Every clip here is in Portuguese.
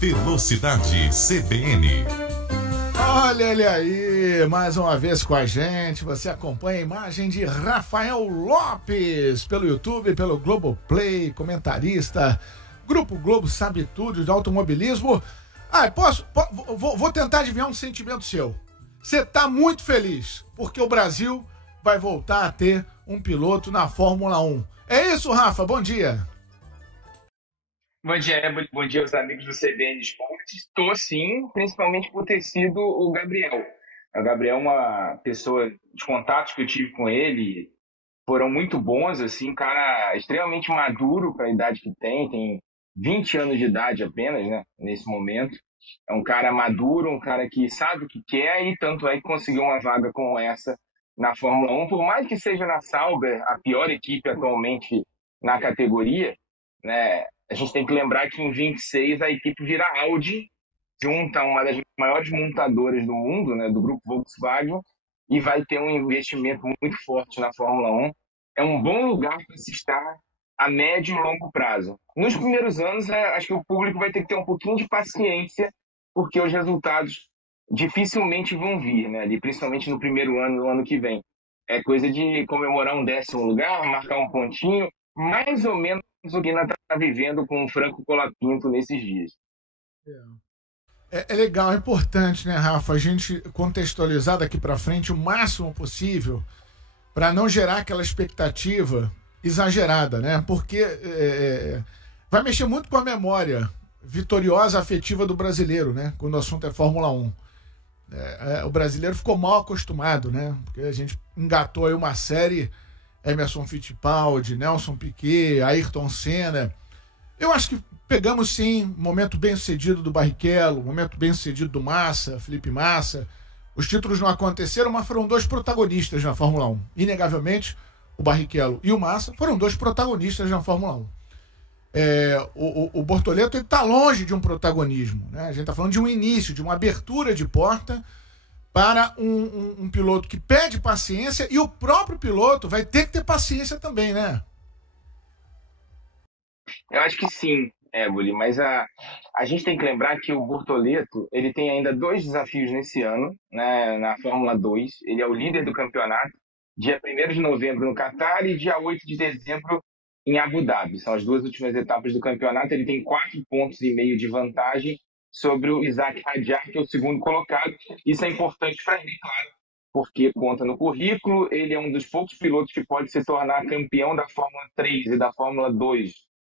Velocidade CBN. Olha ele aí, mais uma vez com a gente. Você acompanha a imagem de Rafael Lopes pelo YouTube, pelo Globoplay, comentarista, Grupo Globo Sabe Tudo de automobilismo. Vou tentar adivinhar um sentimento seu. Você está muito feliz, porque o Brasil vai voltar a ter um piloto na Fórmula 1. É isso, Rafa? Bom dia. Bom dia, bom dia aos amigos do CBN Esportes. Estou sim, principalmente por ter sido o Gabriel. O Gabriel é uma pessoa, os contatos que eu tive com ele foram muito bons, assim, um cara extremamente maduro para a idade que tem 20 anos de idade apenas, né, nesse momento. É um cara maduro, um cara que sabe o que quer e tanto é que conseguiu uma vaga como essa na Fórmula 1. Por mais que seja na Sauber, a pior equipe atualmente na categoria, né, a gente tem que lembrar que em 26 a equipe vira Audi, junta uma das maiores montadoras do mundo, né, do grupo Volkswagen, e vai ter um investimento muito forte na Fórmula 1. É um bom lugar para se estar a médio e longo prazo. Nos primeiros anos, acho que o público vai ter que ter um pouquinho de paciência, porque os resultados dificilmente vão vir, né, ali, principalmente no primeiro ano, no ano que vem. É coisa de comemorar um 10º lugar, marcar um pontinho, mais ou menos o que nós está vivendo com o Franco Colapinto nesses dias. É legal, é importante, né, Rafa, a gente contextualizar daqui para frente o máximo possível para não gerar aquela expectativa exagerada, né? Porque vai mexer muito com a memória vitoriosa afetiva do brasileiro, né? Quando o assunto é Fórmula 1. O brasileiro ficou mal acostumado, né? Porque a gente engatou aí uma série Emerson Fittipaldi, Nelson Piquet, Ayrton Senna. Eu acho que pegamos sim um momento bem sucedido do Barrichello, um momento bem sucedido do Massa, Felipe Massa. Os títulos não aconteceram, mas foram dois protagonistas na Fórmula 1. Inegavelmente, o Barrichello e o Massa foram dois protagonistas na Fórmula 1. O Bortoleto está longe de um protagonismo, né? A gente está falando de um início, de uma abertura de porta para um piloto que pede paciência, e o próprio piloto vai ter que ter paciência também, né? Eu acho que sim, Éboli, mas a gente tem que lembrar que o Bortoleto ele tem ainda 2 desafios nesse ano, né, na Fórmula 2. Ele é o líder do campeonato, dia 1º de novembro no Catar e dia 8 de dezembro em Abu Dhabi. São as 2 últimas etapas do campeonato. Ele tem 4,5 pontos de vantagem sobre o Isack Hadjar, que é o segundo colocado. Isso é importante para ele, claro, porque conta no currículo. Ele é um dos poucos pilotos que pode se tornar campeão da Fórmula 3 e da Fórmula 2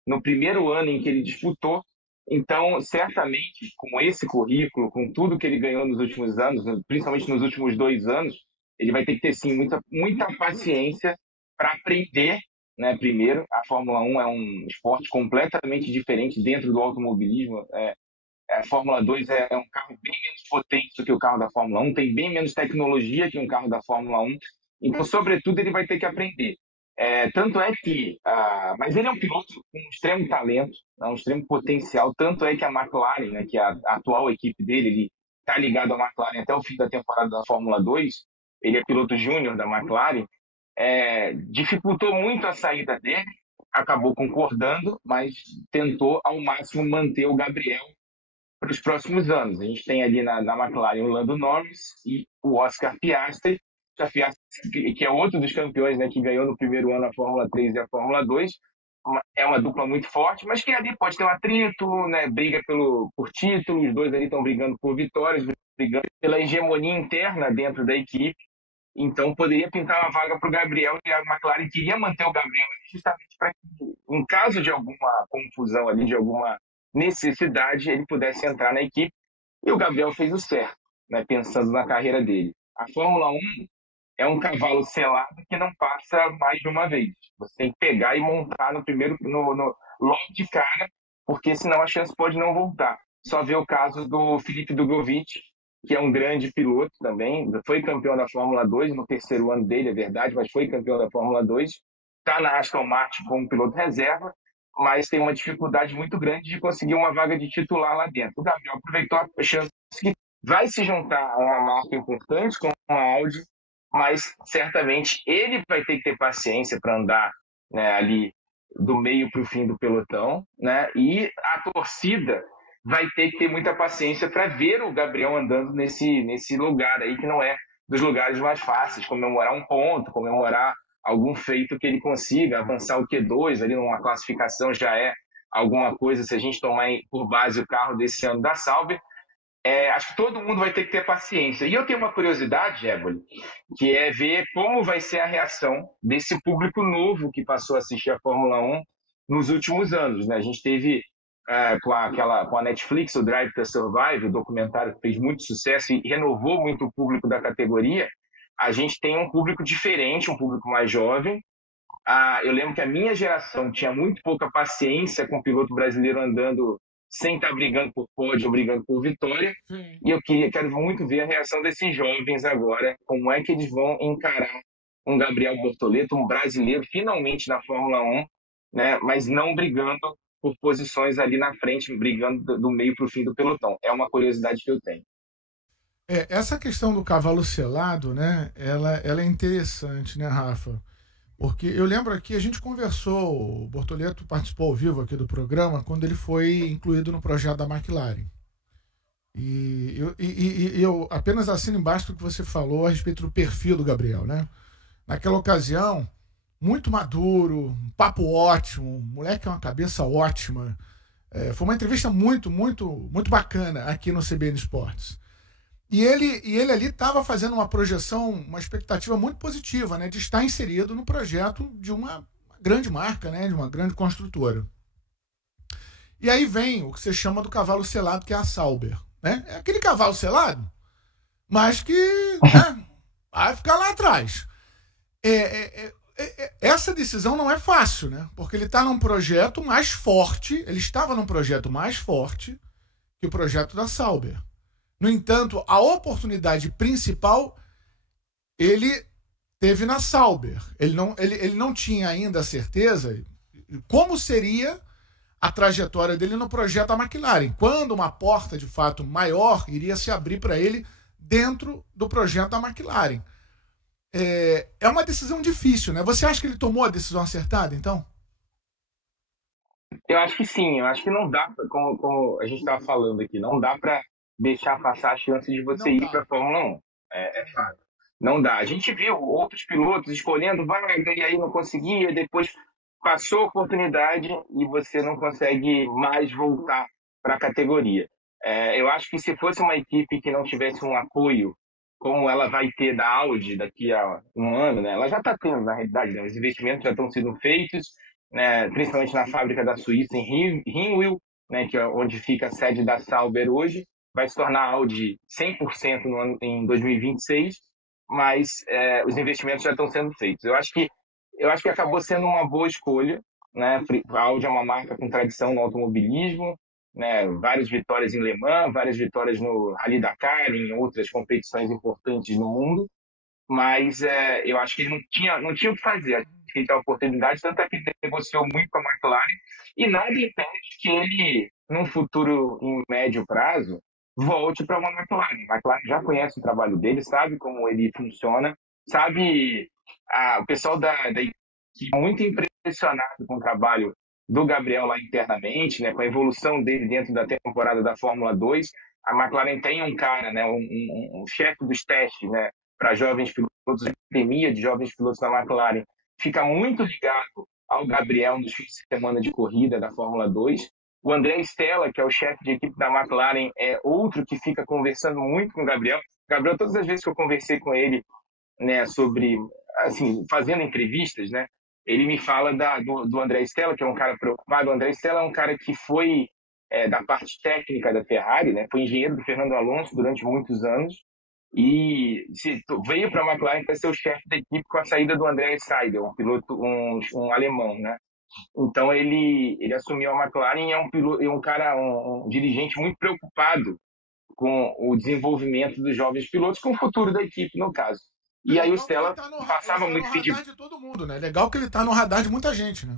no primeiro ano em que ele disputou. Então, certamente, com esse currículo, com tudo que ele ganhou nos últimos anos, principalmente nos últimos 2 anos, ele vai ter que ter, sim, muita paciência para aprender, né? Primeiro, a Fórmula 1 é um esporte completamente diferente dentro do automobilismo. A Fórmula 2 é um carro bem menos potente do que o carro da Fórmula 1, tem bem menos tecnologia que um carro da Fórmula 1. Então, sobretudo, ele vai ter que aprender. Tanto é que... mas ele é um piloto com um extremo talento, né, um extremo potencial. Tanto é que a McLaren, né, que é a atual equipe dele, ele está ligado à McLaren até o fim da temporada da Fórmula 2. Ele é piloto júnior da McLaren. Dificultou muito a saída dele, acabou concordando, mas tentou ao máximo manter o Gabriel para os próximos anos. A gente tem ali na McLaren o Lando Norris e o Oscar Piastri, que é outro dos campeões, né, que ganhou no primeiro ano a Fórmula 3 e a Fórmula 2. É uma dupla muito forte, mas que ali pode ter um atrito, né, briga por título, os dois ali estão brigando por vitórias, brigando pela hegemonia interna dentro da equipe. Então poderia pintar uma vaga para o Gabriel, e a McLaren queria manter o Gabriel justamente para que, em caso de alguma confusão ali, de alguma necessidade, ele pudesse entrar na equipe. E o Gabriel fez o certo, né, pensando na carreira dele. A Fórmula 1 é um cavalo selado que não passa mais de uma vez. Você tem que pegar e montar logo de cara, porque senão a chance pode não voltar. Só ver o caso do Felipe Drugovich, que é um grande piloto também, foi campeão da Fórmula 2 no terceiro ano dele, é verdade, mas foi campeão da Fórmula 2, está na Aston Martin como piloto reserva, mas tem uma dificuldade muito grande de conseguir uma vaga de titular lá dentro. O Gabriel aproveitou a chance que vai se juntar a uma marca importante como a Audi, mas certamente ele vai ter que ter paciência para andar, né, ali do meio para o fim do pelotão, né? E a torcida vai ter que ter muita paciência para ver o Gabriel andando nesse lugar aí que não é dos lugares mais fáceis, comemorar um ponto, comemorar algum feito que ele consiga, avançar o Q2 ali numa classificação já é alguma coisa se a gente tomar por base o carro desse ano da Sauber. Acho que todo mundo vai ter que ter paciência. E eu tenho uma curiosidade, Éboli, que é ver como vai ser a reação desse público novo que passou a assistir a Fórmula 1 nos últimos anos. Né? A gente teve com a Netflix, o Drive to Survive, o documentário que fez muito sucesso e renovou muito o público da categoria. A gente tem um público diferente, um público mais jovem. Eu lembro que a minha geração tinha muito pouca paciência com o piloto brasileiro andando sem estar brigando por pódio ou brigando por vitória. Sim. E eu quero muito ver a reação desses jovens agora, como é que eles vão encarar um Gabriel Bortoleto, um brasileiro, finalmente na Fórmula 1, né, mas não brigando por posições ali na frente, brigando do meio para o fim do pelotão. É uma curiosidade que eu tenho. Essa questão do cavalo selado, né? Ela é interessante, né, Rafa? Porque eu lembro aqui, a gente conversou, o Bortoleto participou ao vivo aqui do programa, quando ele foi incluído no projeto da McLaren. E eu apenas assino embaixo do que você falou a respeito do perfil do Gabriel, né? Naquela ocasião, muito maduro, um papo ótimo, o moleque é uma cabeça ótima. Foi uma entrevista muito, muito, muito bacana aqui no CBN Esportes. E ele ali estava fazendo uma projeção, uma expectativa muito positiva, né, de estar inserido no projeto de uma grande marca, né, de uma grande construtora. E aí vem o que você chama do cavalo selado, que é a Sauber. Né? É aquele cavalo selado, mas que né, vai ficar lá atrás. Essa decisão não é fácil, né? Porque ele está num projeto mais forte, ele estava num projeto mais forte que o projeto da Sauber. No entanto, a oportunidade principal ele teve na Sauber. Ele não tinha ainda a certeza como seria a trajetória dele no projeto da McLaren, quando uma porta de fato maior iria se abrir para ele dentro do projeto da McLaren. É uma decisão difícil, né? Você acha que ele tomou a decisão acertada, então? Eu acho que sim, eu acho que não dá, como a gente estava falando aqui, não dá para deixar passar a chance de você Não ir para dá. a Fórmula 1. É fato. Não dá. A gente viu outros pilotos escolhendo vaga e aí não conseguia, depois passou a oportunidade e você não consegue mais voltar para a categoria. Eu acho que se fosse uma equipe que não tivesse um apoio, como ela vai ter da Audi daqui a um ano, né? Ela já está tendo, na realidade, né? Os investimentos já estão sendo feitos, né? Principalmente na fábrica da Suíça, em Hinwil, né? Que é onde fica a sede da Sauber hoje. Vai se tornar Audi 100% em 2026, mas os investimentos já estão sendo feitos. Eu acho que acabou sendo uma boa escolha, né? A Audi é uma marca com tradição no automobilismo, né? Várias vitórias em Le Mans, várias vitórias no Rally Dakar, em outras competições importantes no mundo, mas eu acho que ele não tinha o que fazer. Acho que ele tem a oportunidade, tanto é que ele negociou muito com a McLaren, e nada impede que ele, num futuro em médio prazo, volte para uma McLaren. A McLaren já conhece o trabalho dele, sabe como ele funciona, sabe. O pessoal da equipe é muito impressionado com o trabalho do Gabriel lá internamente, né, com a evolução dele dentro da temporada da Fórmula 2. A McLaren tem um cara, né, um chefe dos testes, né, para jovens pilotos, a academia de jovens pilotos da McLaren, fica muito ligado ao Gabriel nos fins de semana de corrida da Fórmula 2. O André Stella, que é o chefe de equipe da McLaren, é outro que fica conversando muito com o Gabriel. Gabriel, todas as vezes que eu conversei com ele, né, sobre, assim, fazendo entrevistas, né, ele me fala do André Stella, que é um cara preocupado. O André Stella é um cara que foi da parte técnica da Ferrari, né, foi engenheiro do Fernando Alonso durante muitos anos, e veio para a McLaren para ser o chefe da equipe com a saída do André Seidel, um piloto, um alemão, né? Então ele assumiu a McLaren e é um piloto, um dirigente muito preocupado com o desenvolvimento dos jovens pilotos, com o futuro da equipe, no caso. E aí o Legal que Stella ele passava tá no muito radar feedback. de todo mundo, né? Legal que ele tá no radar de muita gente, né?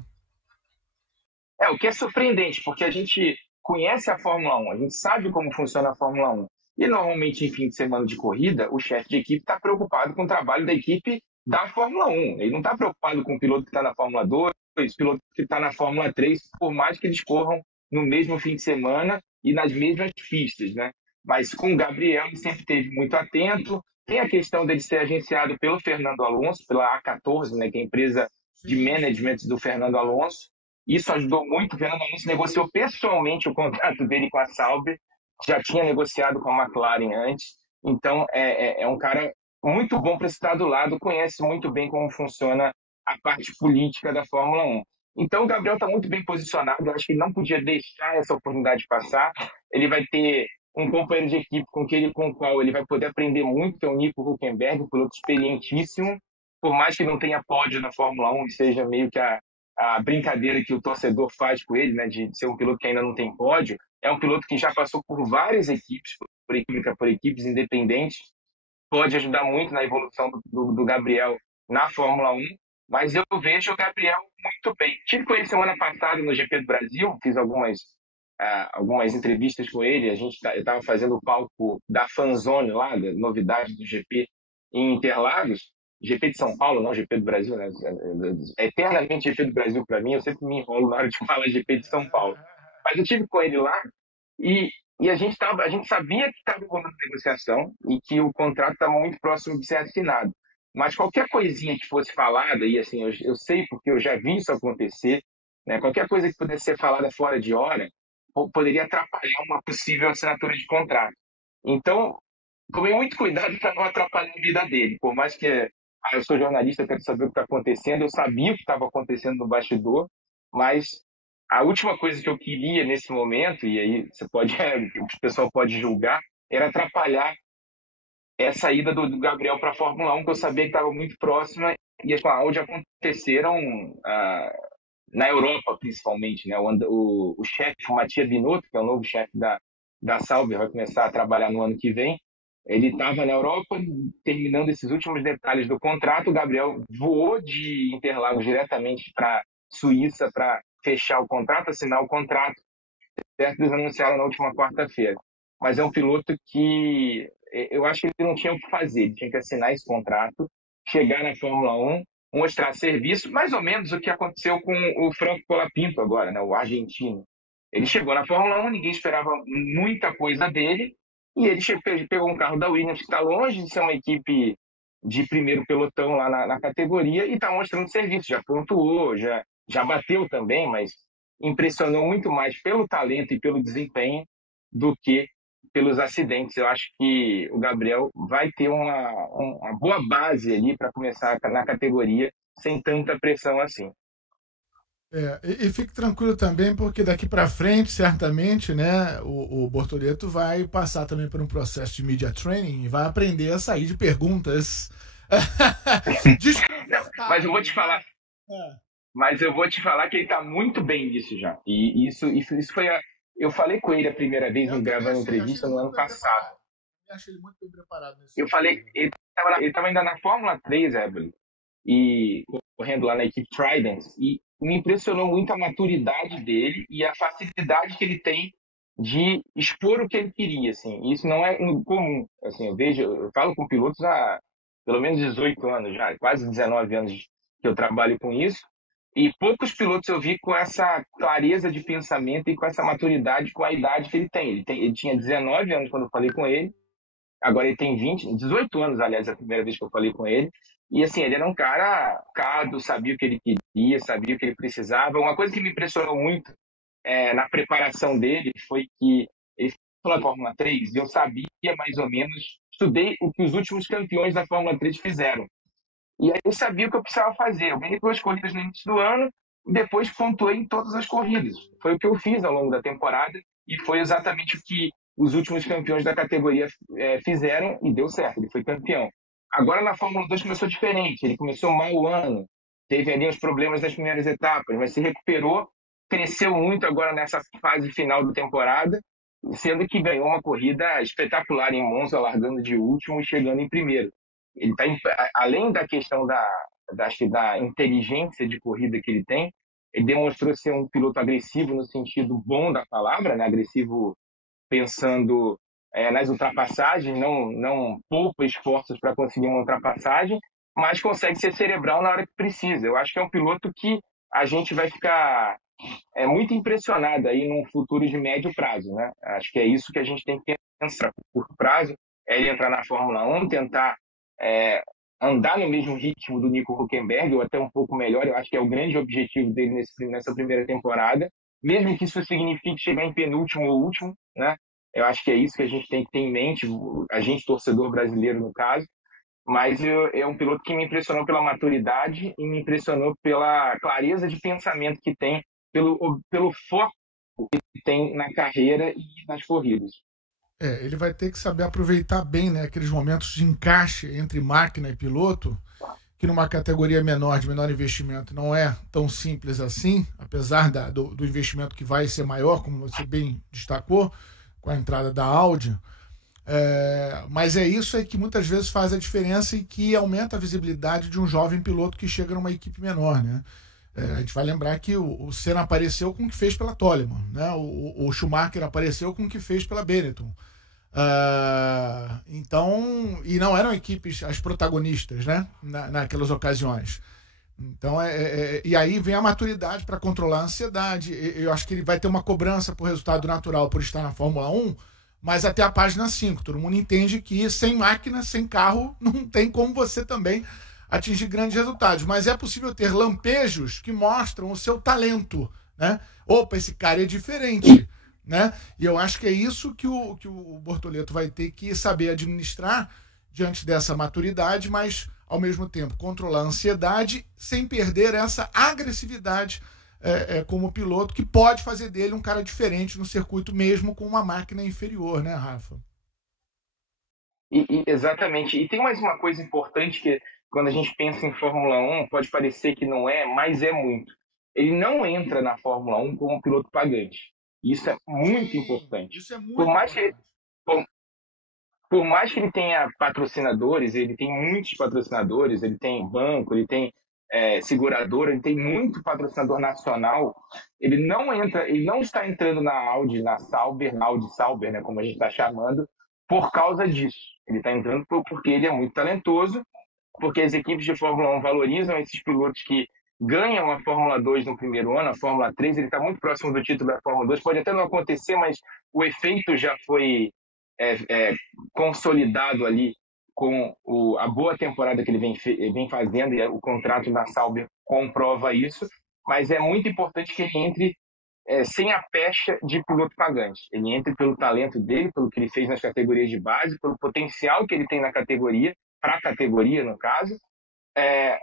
O que é surpreendente, porque a gente conhece a Fórmula 1, a gente sabe como funciona a Fórmula 1. E normalmente, em fim de semana de corrida, o chefe de equipe está preocupado com o trabalho da equipe da Fórmula 1. Ele não está preocupado com o piloto que está na Fórmula 2, o piloto que está na Fórmula 3, por mais que eles corram no mesmo fim de semana e nas mesmas pistas, né? Mas com o Gabriel ele sempre esteve muito atento. Tem a questão dele ser agenciado pelo Fernando Alonso, pela A14, né, que é a empresa de Sim, management sim. do Fernando Alonso. Isso ajudou muito. O Fernando Alonso negociou pessoalmente o contrato dele com a Sauber, já tinha negociado com a McLaren antes. Então, é um cara muito bom para estar do lado, conhece muito bem como funciona a parte política da Fórmula 1. Então, o Gabriel está muito bem posicionado. Eu acho que ele não podia deixar essa oportunidade passar. Ele vai ter um companheiro de equipe com o qual ele vai poder aprender muito, que é o Nico Hülkenberg, um piloto experientíssimo. Por mais que não tenha pódio na Fórmula 1 e seja meio que a brincadeira que o torcedor faz com ele, né, de ser um piloto que ainda não tem pódio, é um piloto que já passou por várias equipes, por equipes independentes, pode ajudar muito na evolução do Gabriel na Fórmula 1, mas eu vejo o Gabriel muito bem. Tive com ele semana passada no GP do Brasil, fiz algumas entrevistas com ele, eu estava fazendo o palco da Fanzone lá, da novidade do GP em Interlagos, GP de São Paulo, não GP do Brasil, né? É eternamente GP do Brasil para mim, eu sempre me enrolo na hora de falar GP de São Paulo. Mas eu tive com ele lá e, e a gente sabia que estava rolando negociação e que o contrato estava muito próximo de ser assinado. Mas qualquer coisinha que fosse falada, e assim, eu sei porque eu já vi isso acontecer, né? Qualquer coisa que pudesse ser falada fora de hora poderia atrapalhar uma possível assinatura de contrato. Então, tomei muito cuidado para não atrapalhar a vida dele. Por mais que eu sou jornalista, eu quero saber o que está acontecendo, eu sabia o que estava acontecendo no bastidor, mas a última coisa que eu queria nesse momento, e aí você pode, o pessoal pode julgar, era atrapalhar essa ida do Gabriel para a Fórmula 1, que eu sabia que estava muito próxima, e as com a Audi aconteceram na Europa, principalmente. Né? O chefe, o Mattia Binotto, que é o novo chefe da Sauber, vai começar a trabalhar no ano que vem. Ele estava na Europa, terminando esses últimos detalhes do contrato. O Gabriel voou de Interlagos diretamente para Suíça para fechar o contrato, assinar o contrato, certo? Eles anunciaram na última quarta-feira. Mas é um piloto que eu acho que ele não tinha o que fazer, ele tinha que assinar esse contrato, chegar na Fórmula 1, mostrar serviço, mais ou menos o que aconteceu com o Franco Colapinto agora, né, o argentino. Ele chegou na Fórmula 1, ninguém esperava muita coisa dele, e ele pegou um carro da Williams que está longe de ser uma equipe de primeiro pelotão lá na categoria e está mostrando serviço, já pontuou, já bateu também, mas impressionou muito mais pelo talento e pelo desempenho do que pelos acidentes. Eu acho que o Gabriel vai ter uma boa base ali para começar na categoria sem tanta pressão assim. E fique tranquilo também, porque daqui para frente, certamente, né, o Bortoleto vai passar também por um processo de media training e vai aprender a sair de perguntas Não, mas eu vou te falar, É. mas eu vou te falar que ele está muito bem nisso já. E isso foi eu falei com ele a primeira vez, Eu também gravando achei entrevista ele no muito ano bem passado. preparado. Eu achei ele muito bem preparado nesse Eu falei, sentido. ele estava ainda na Fórmula 3, Evelyn, e correndo lá na equipe Trident, e me impressionou muito a maturidade dele e a facilidade que ele tem de expor o que ele queria, assim. Isso não é comum, assim, eu falo com pilotos há pelo menos 18 anos já, quase 19 anos que eu trabalho com isso, e poucos pilotos eu vi com essa clareza de pensamento e com essa maturidade com a idade que ele tem. Ele tinha 19 anos quando eu falei com ele, agora ele tem 18 anos, aliás, é a primeira vez que eu falei com ele. E assim, ele era um cara focado, sabia o que ele queria, sabia o que ele precisava. Uma coisa que me impressionou muito na preparação dele foi que ele falou da Fórmula 3, eu sabia mais ou menos, estudei o que os últimos campeões da Fórmula 3 fizeram. E aí eu sabia o que eu precisava fazer. Eu ganhei 2 corridas no início do ano e depois pontuei em todas as corridas. Foi o que eu fiz ao longo da temporada e foi exatamente o que os últimos campeões da categoria fizeram e deu certo. Ele foi campeão. Agora na Fórmula 2 começou diferente. Ele começou mal o ano, teve ali uns problemas nas primeiras etapas, mas se recuperou, cresceu muito agora nessa fase final da temporada, sendo que ganhou uma corrida espetacular em Monza, largando de último e chegando em primeiro. Ele tá, além da questão da inteligência de corrida que ele tem, ele demonstrou ser um piloto agressivo no sentido bom da palavra, né? Agressivo pensando nas ultrapassagens, não poupa esforços para conseguir uma ultrapassagem, mas consegue ser cerebral na hora que precisa. Eu acho que é um piloto que a gente vai ficar muito impressionada aí num futuro de médio prazo, né? Acho que é isso que a gente tem que pensar. Por curto prazo, é ele entrar na Fórmula 1, tentar é, andar no mesmo ritmo do Nico Hülkenberg, ou até um pouco melhor. Eu acho que é o grande objetivo dele nessa primeira temporada, mesmo que isso signifique chegar em penúltimo ou último, né? Eu acho que é isso que a gente tem que ter em mente, a gente, torcedor brasileiro, no caso. Mas é um piloto que me impressionou pela maturidade e me impressionou pela clareza de pensamento que tem, pelo foco que tem na carreira e nas corridas. Ele vai ter que saber aproveitar bem, né, aqueles momentos de encaixe entre máquina e piloto, que numa categoria menor, de menor investimento, não é tão simples assim, apesar do investimento que vai ser maior, como você bem destacou, com a entrada da Audi. Mas é isso aí que muitas vezes faz a diferença e que aumenta a visibilidade de um jovem piloto que chega numa equipe menor, né? A gente vai lembrar que o Senna apareceu com o que fez pela Toleman, né? O Schumacher apareceu com o que fez pela Benetton. Então, e não eram equipes as protagonistas, né? Naquelas ocasiões. Então, e aí vem a maturidade para controlar a ansiedade. Eu acho que ele vai ter uma cobrança por resultado natural por estar na Fórmula 1, mas até a página 5. Todo mundo entende que sem máquina, sem carro, não tem como você também atingir grandes resultados. Mas é possível ter lampejos que mostram o seu talento, né? Opa, esse cara é diferente, né? E eu acho que é isso que o Bortoleto vai ter que saber administrar diante dessa maturidade, mas ao mesmo tempo controlar a ansiedade sem perder essa agressividade como piloto, que pode fazer dele um cara diferente no circuito mesmo com uma máquina inferior, né, Rafa? Exatamente. E tem mais uma coisa importante que, quando a gente pensa em Fórmula 1, pode parecer que não é, mas é muito. Ele não entra na Fórmula 1 como um piloto pagante. Isso é muito Sim, importante. isso é Por muito mais que, importante. por, por mais que ele tenha patrocinadores, ele tem muitos patrocinadores, ele tem banco, ele tem seguradora, ele tem muito patrocinador nacional. Ele não está entrando na Audi, na Audi Sauber, né, como a gente está chamando, por causa disso. Ele está entrando porque ele é muito talentoso, porque as equipes de Fórmula 1 valorizam esses pilotos que ganham a Fórmula 2 no primeiro ano, a Fórmula 3, ele está muito próximo do título da Fórmula 2, pode até não acontecer, mas o efeito já foi é, é, consolidado ali com a boa temporada que ele vem fazendo, e o contrato da Sauber comprova isso, mas é muito importante que ele entre sem a pecha de piloto pagante. Ele entra pelo talento dele, pelo que ele fez nas categorias de base, pelo potencial que ele tem na categoria, para a categoria, no caso.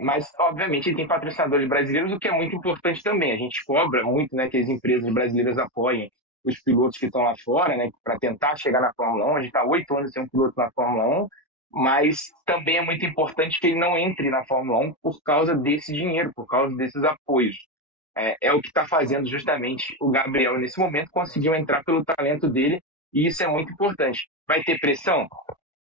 Mas, obviamente, ele tem patrocinadores brasileiros, o que é muito importante também. A gente cobra muito, né, que as empresas brasileiras apoiem os pilotos que estão lá fora, né, para tentar chegar na Fórmula 1. A gente está 8 anos sem um piloto na Fórmula 1, mas também é muito importante que ele não entre na Fórmula 1 por causa desse dinheiro, por causa desses apoios. É o que está fazendo justamente o Gabriel nesse momento, conseguiu entrar pelo talento dele, e isso é muito importante. Vai ter pressão?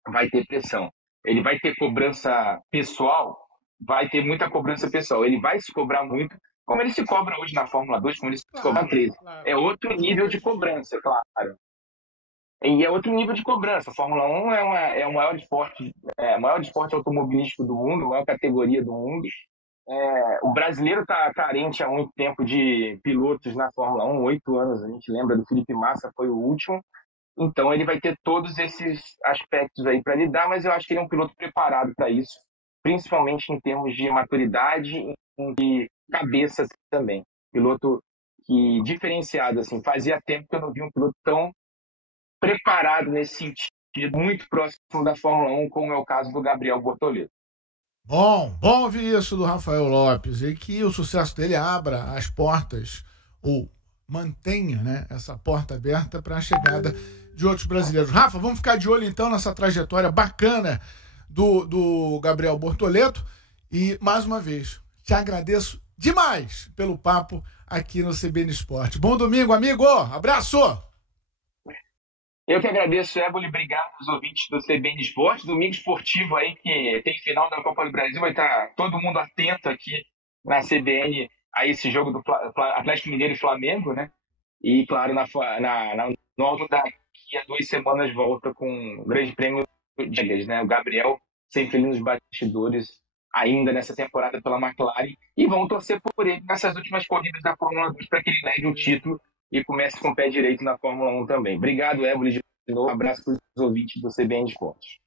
Vai ter pressão. Ele vai ter cobrança pessoal? Vai ter muita cobrança pessoal. Ele vai se cobrar muito, como ele se cobra hoje na Fórmula 2, como ele se cobra na Claro, 13. claro. É outro nível de cobrança, claro. E é outro nível de cobrança. A Fórmula 1 é o maior esporte automobilístico do mundo, a maior categoria do mundo. O brasileiro está carente há muito tempo de pilotos na Fórmula 1, 8 anos. A gente lembra do Felipe Massa, foi o último. Então ele vai ter todos esses aspectos aí para lidar, mas eu acho que ele é um piloto preparado para isso, principalmente em termos de maturidade e de cabeça também. Piloto que diferenciado assim, fazia tempo que eu não vi um piloto tão preparado nesse sentido, muito próximo da Fórmula 1, como é o caso do Gabriel Bortoleto. Bom ouvir isso do Rafael Lopes e que o sucesso dele abra as portas ou mantenha, né, essa porta aberta para a chegada de outros brasileiros. Rafa, vamos ficar de olho então nessa trajetória bacana do Gabriel Bortoleto e mais uma vez te agradeço demais pelo papo aqui no CBN Esporte. Bom domingo, amigo. Abraço. Eu que agradeço, Éboli. Obrigado aos ouvintes do CBN Esporte. Domingo esportivo aí, que tem final da Copa do Brasil. Vai estar todo mundo atento aqui na CBN a esse jogo do Atlético Mineiro e Flamengo, né? E, claro, no alto daqui a 2 semanas volta com o Grande Prêmio de Vegas, né? O Gabriel sempre ali nos bastidores ainda nessa temporada pela McLaren e vão torcer por ele nessas últimas corridas da Fórmula 2 para que ele leve o título e comece com o pé direito na Fórmula 1 também. Obrigado, Éboli, de novo. Um abraço para os ouvintes do CBN Esportes.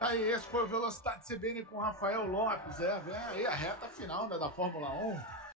Aí, esse foi o Velocidade CBN com Rafael Lopes. Vem aí a reta final, né, da Fórmula 1.